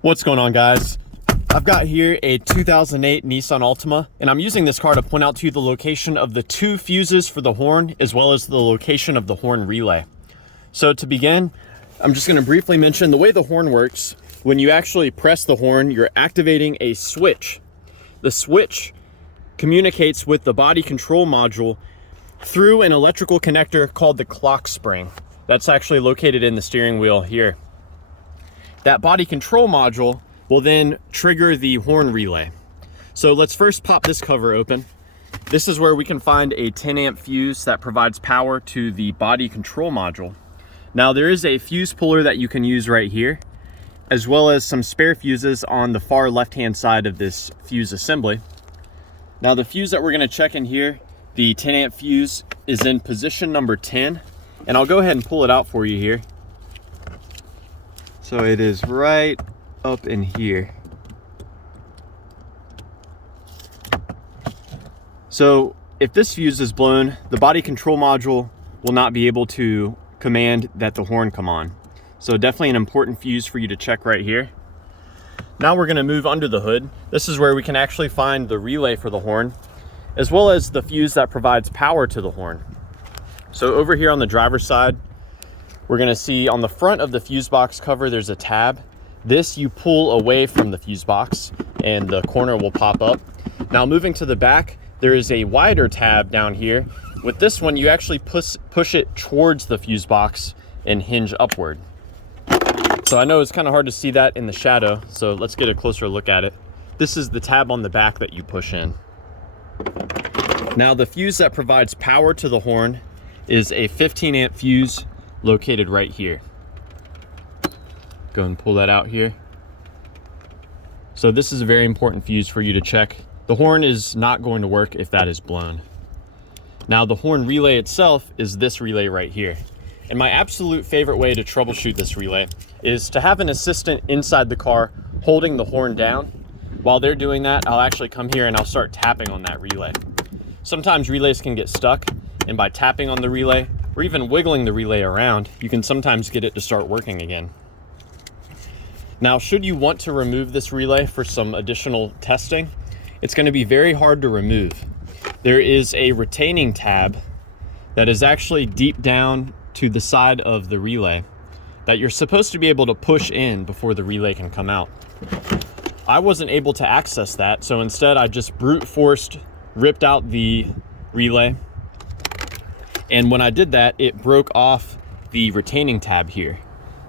What's going on, guys? I've got here a 2008 Nissan Altima, and I'm using this car to point out to you the location of the two fuses for the horn, as well as the location of the horn relay. So to begin, I'm just going to briefly mention the way the horn works. When you actually press the horn, you're activating a switch. The switch communicates with the body control module through an electrical connector called the clock spring. That's actually located in the steering wheel here. That body control module will then trigger the horn relay. So let's first pop this cover open. This is where we can find a 10 amp fuse that provides power to the body control module. Now there is a fuse puller that you can use right here, as well as some spare fuses on the far left-hand side of this fuse assembly. Now the fuse that we're gonna check in here, the 10 amp fuse, is in position number 10, and I'll go ahead and pull it out for you here. So it is right up in here. So if this fuse is blown, the body control module will not be able to command that the horn come on. So definitely an important fuse for you to check right here. Now we're gonna move under the hood. This is where we can actually find the relay for the horn, as well as the fuse that provides power to the horn. So over here on the driver's side, we're gonna see on the front of the fuse box cover, there's a tab. This you pull away from the fuse box and the corner will pop up. Now moving to the back, there is a wider tab down here. With this one, you actually push it towards the fuse box and hinge upward. So I know it's kind of hard to see that in the shadow, so let's get a closer look at it. This is the tab on the back that you push in. Now the fuse that provides power to the horn is a 15 amp fuse located right here. Go and pull that out here. So this is a very important fuse for you to check. The horn is not going to work if that is blown. Now the horn relay itself is this relay right here. And my absolute favorite way to troubleshoot this relay is to have an assistant inside the car holding the horn down. While they're doing that, I'll actually come here and I'll start tapping on that relay. Sometimes relays can get stuck, and by tapping on the relay or even wiggling the relay around, you can sometimes get it to start working again. Now, should you want to remove this relay for some additional testing, it's going to be very hard to remove. There is a retaining tab that is actually deep down to the side of the relay that you're supposed to be able to push in before the relay can come out. I wasn't able to access that, so instead I just brute forced ripped out the relay, and when I did that, it broke off the retaining tab here.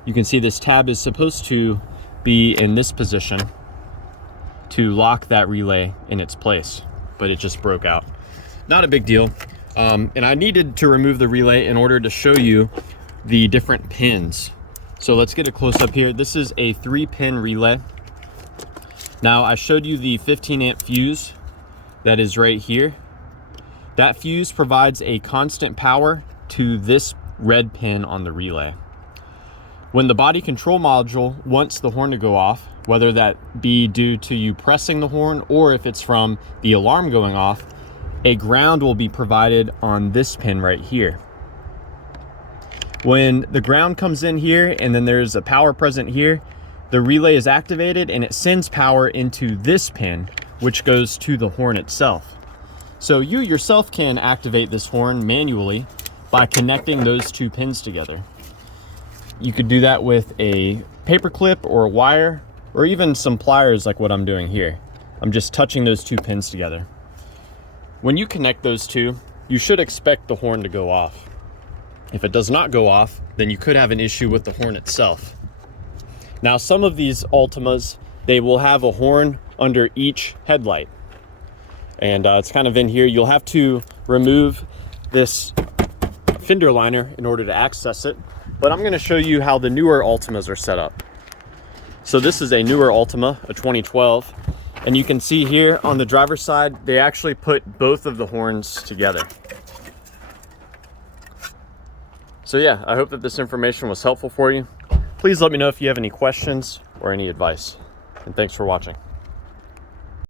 You can see this tab is supposed to be in this position to lock that relay in its place, but it just broke out. Not a big deal. And I needed to remove the relay in order to show you the different pins. So let's get a close up here. This is a 3-pin relay. Now I showed you the 15 amp fuse that is right here. That fuse provides a constant power to this red pin on the relay. When the body control module wants the horn to go off, whether that be due to you pressing the horn or if it's from the alarm going off, a ground will be provided on this pin right here. When the ground comes in here and then there's a power present here, the relay is activated and it sends power into this pin, which goes to the horn itself. So you yourself can activate this horn manually by connecting those two pins together. You could do that with a paper clip or a wire, or even some pliers like what I'm doing here. I'm just touching those two pins together. When you connect those two, you should expect the horn to go off. If it does not go off, then you could have an issue with the horn itself. Now, some of these Altimas, they will have a horn under each headlight. And it's kind of in here. You'll have to remove this fender liner in order to access it. But I'm going to show you how the newer Altimas are set up. So this is a newer Altima, a 2012. And you can see here on the driver's side, they actually put both of the horns together. So yeah, I hope that this information was helpful for you. Please let me know if you have any questions or any advice. And thanks for watching.